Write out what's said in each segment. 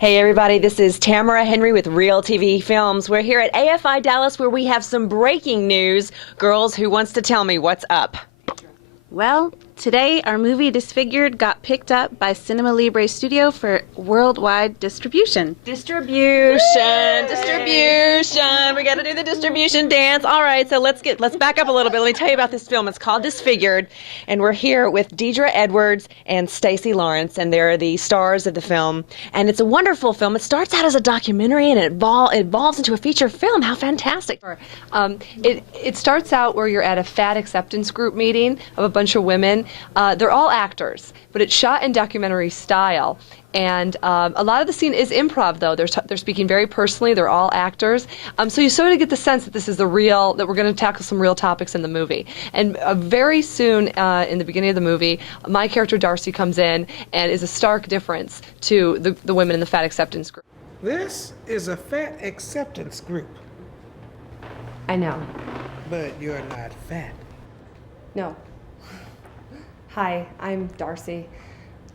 Hey everybody, this is Tamara Henry with Real TV Films. We're here at AFI Dallas where we have some breaking news. Girls, who wants to tell me what's up? Well, today our movie disFIGURED got picked up by Cinema Libre Studio for worldwide distribution. Distribution. We got to do the distribution dance. All right, so let's back up a little bit. Let me tell you about this film. It's called disFIGURED, and we're here with Deidra Edwards and Staci Lawrence, and they're the stars of the film. And it's a wonderful film. It starts out as a documentary, and it evolves into a feature film. How fantastic! It starts out where you're at a fat acceptance group meeting of a bunch of women. They're all actors, but it's shot in documentary style. And a lot of the scene is improv, though. They're speaking very personally. They're all actors. So you sort of get the sense that this is that we're going to tackle some real topics in the movie. And very soon in the beginning of the movie, my character Darcy comes in and is a stark difference to the women in the fat acceptance group. This is a fat acceptance group. I know. But you're not fat. No. Hi, I'm Darcy.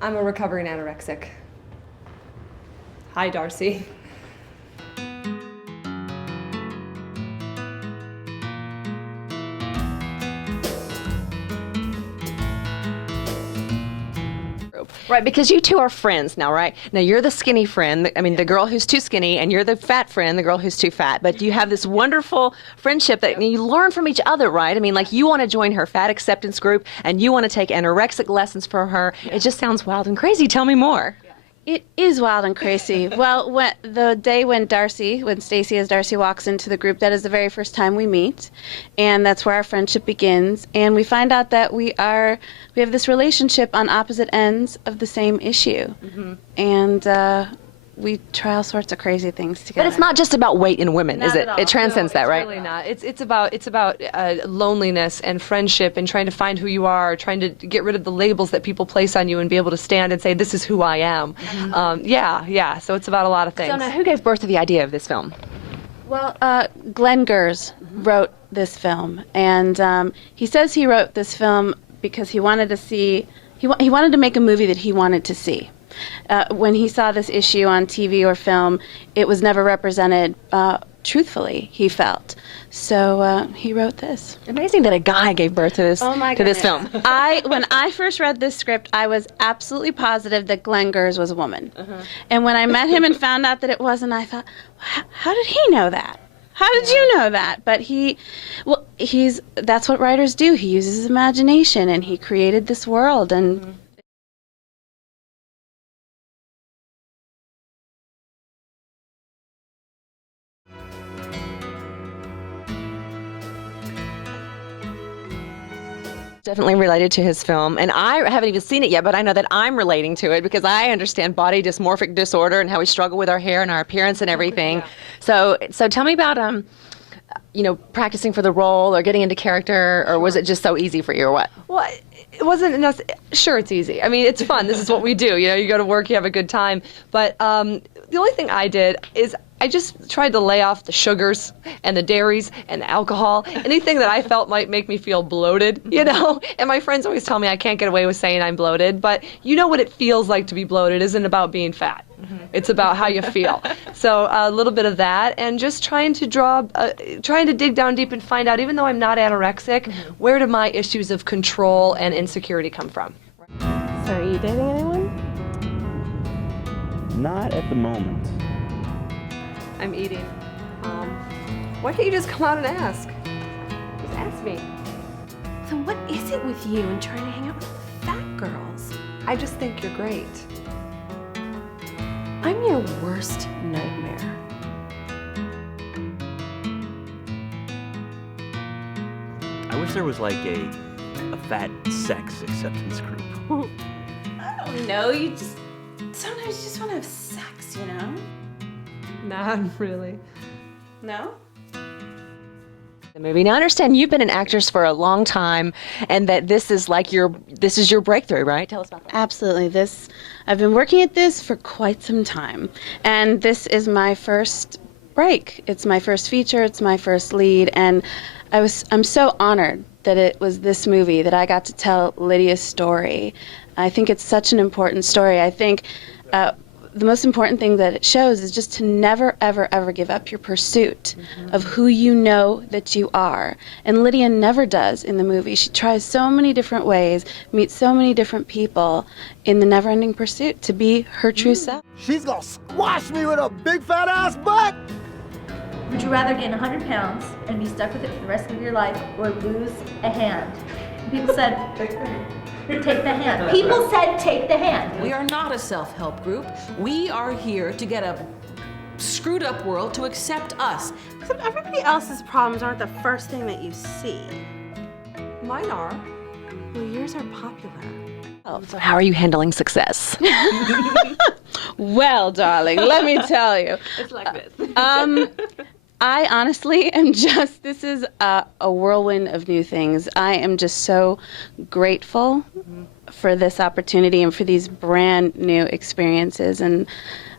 I'm a recovering anorexic. Hi, Darcy. Right, because you two are friends now, right? Now you're the skinny friend, the girl who's too skinny, and you're the fat friend, the girl who's too fat. But you have this wonderful friendship that you learn from each other, right? Like you want to join her fat acceptance group, and you want to take anorexic lessons from her. Yeah. It just sounds wild and crazy. Tell me more. It is wild and crazy. Well, the day when Staci as Darcy walks into the group, that is the very first time we meet, and that's where our friendship begins. And we find out that we have this relationship on opposite ends of the same issue, and we try all sorts of crazy things together. But it's not just about weight in women, is it? It transcends that, right? It's really not. It's about loneliness and friendship and trying to find who you are, trying to get rid of the labels that people place on you and be able to stand and say, this is who I am. So it's about a lot of things. So now, who gave birth to the idea of this film? Well, Gers wrote this film, and he says he wrote this film because he wanted to make a movie that he wanted to see. When he saw this issue on TV or film, it was never represented truthfully, he felt. So he wrote this. Amazing that a guy gave birth to this, this film. When I first read this script, I was absolutely positive that Gers was a woman. And when I met him and found out that it wasn't, I thought, how did he know that? How did you know that? But that's what writers do. He uses his imagination, and he created this world. And definitely related to his film, and I haven't even seen it yet, but I know that I'm relating to it because I understand body dysmorphic disorder and how we struggle with our hair and our appearance and everything. So tell me about practicing for the role or getting into character, or was it just so easy for you, or what? Well, it wasn't enough. Sure, it's easy. It's fun. This is what we do. You go to work, you have a good time. But the only thing I did is I just tried to lay off the sugars and the dairies and the alcohol, anything that I felt might make me feel bloated, And my friends always tell me I can't get away with saying I'm bloated, but you know what it feels like to be bloated isn't about being fat. It's about how you feel. So a little bit of that, and just trying to dig down deep and find out, even though I'm not anorexic, where do my issues of control and insecurity come from? So are you dating anyone? Not at the moment. I'm eating. Why can't you just come out and ask? Just ask me. So what is it with you and trying to hang out with fat girls? I just think you're great. I'm your worst nightmare. I wish there was like a fat sex acceptance group. I don't know, sometimes you just want to have sex, Not really. No? The movie. Now, I understand you've been an actress for a long time, and that this is your breakthrough, right? Tell us about that. absolutely, I've been working at this for quite some time, and this is my first break. It's my first feature. It's my first lead, and I'm so honored that it was this movie that I got to tell Lydia's story. I think it's such an important story. I think the most important thing that it shows is just to never, ever, ever give up your pursuit of who you know that you are. And Lydia never does in the movie. She tries so many different ways, meets so many different people in the never-ending pursuit to be her true self. She's gonna squash me with a big fat ass butt! Would you rather gain 100 pounds and be stuck with it for the rest of your life or lose a hand? People said, take the hand. People said, take the hand. We are not a self-help group. We are here to get a screwed up world to accept us. Except everybody else's problems aren't the first thing that you see. Mine are. Well, yours are popular. So how are you handling success? Well, darling, let me tell you. It's like this. I honestly am just, this is a whirlwind of new things. I am just so grateful for this opportunity and for these brand new experiences, and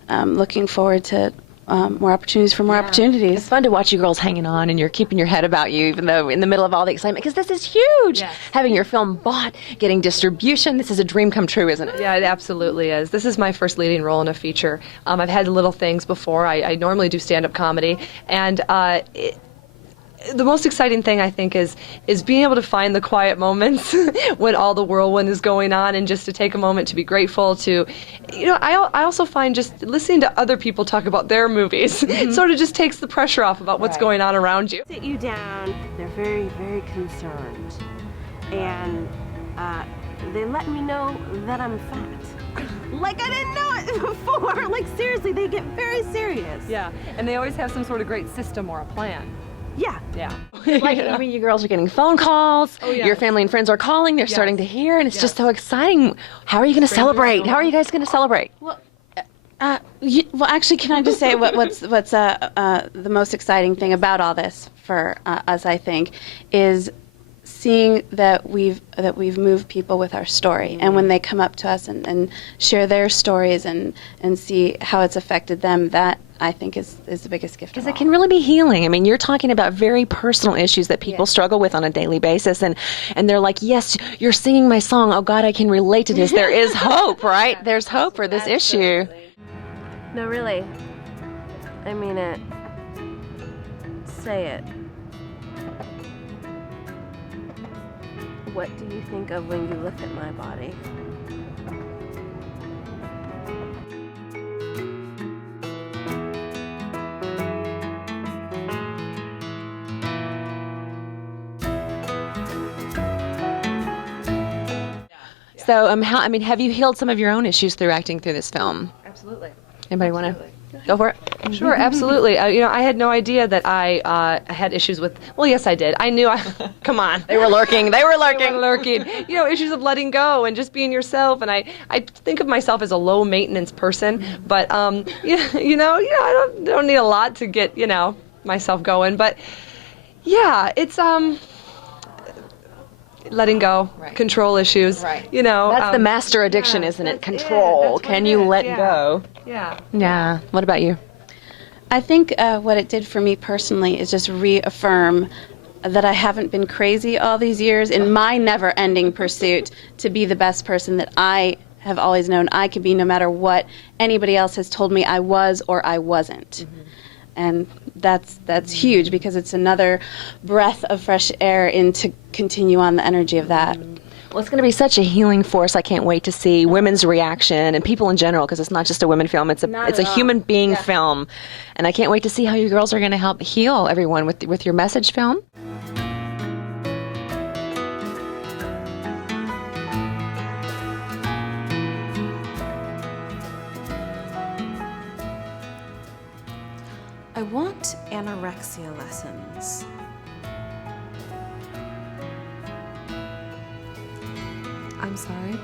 looking forward to more opportunities for more opportunities. It's fun to watch you girls hanging on, and you're keeping your head about you, even though in the middle of all the excitement, because this is huge. Yes. Having your film bought, getting distribution, this is a dream come true, isn't it? Yeah, it absolutely is. This is my first leading role in a feature. I've had little things before. I normally do stand-up comedy, and the most exciting thing, I think, is being able to find the quiet moments when all the whirlwind is going on, and just to take a moment to be grateful to, I also find just listening to other people talk about their movies sort of just takes the pressure off about what's going on around you. Sit you down, they're very, very concerned. And they let me know that I'm fat. Like I didn't know it before. Like seriously, they get very serious. Yeah, and they always have some sort of great system or a plan. Yeah. Yeah. Like, I mean, you girls are getting phone calls, your family and friends are calling, they're starting to hear, and it's just so exciting. How are you going to celebrate? How are you guys going to celebrate? Well, actually, can I just say what's the most exciting thing about all this for us? I think is seeing that we've moved people with our story, and when they come up to us and share their stories and see how it's affected them, that I think is the biggest gift. Because it can really be healing. I mean, you're talking about very personal issues that people struggle with on a daily basis, and they're like, yes, you're singing my song. Oh God, I can relate to this. There is hope, right? There's hope for this issue. No, really. I mean it. Say it. What do you think of when you look at my body? So, have you healed some of your own issues through acting through this film? Absolutely. Anybody want to go for it? Sure, absolutely. I had no idea that I had issues with. Well, yes, I did. I knew. Come on. They were lurking. They were lurking. They were lurking. Issues of letting go and just being yourself. And I think of myself as a low maintenance person, but I don't need a lot to get myself going. But yeah, it's letting go, control issues. Right. That's the master addiction, isn't it? Control. Can you let go? Yeah. Yeah. What about you? I think what it did for me personally is just reaffirm that I haven't been crazy all these years in my never-ending pursuit to be the best person that I have always known I could be, no matter what anybody else has told me I was or I wasn't. And that's huge, because it's another breath of fresh air to continue on the energy of that. Well, it's going to be such a healing force. I can't wait to see women's reaction and people in general, because it's not just a women film. It's a human being film. And I can't wait to see how you girls are going to help heal everyone with your message film. I want anorexia lessons. I'm sorry.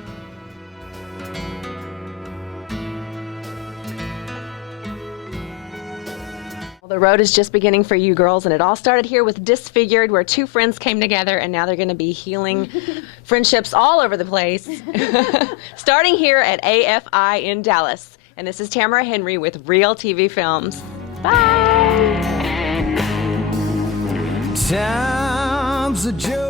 Well, the road is just beginning for you girls, and it all started here with disFIGURED, where two friends came together, and now they're going to be healing friendships all over the place, starting here at AFI in Dallas. And this is Tamara Henry with Real TV Films. Bye! Time's a joke.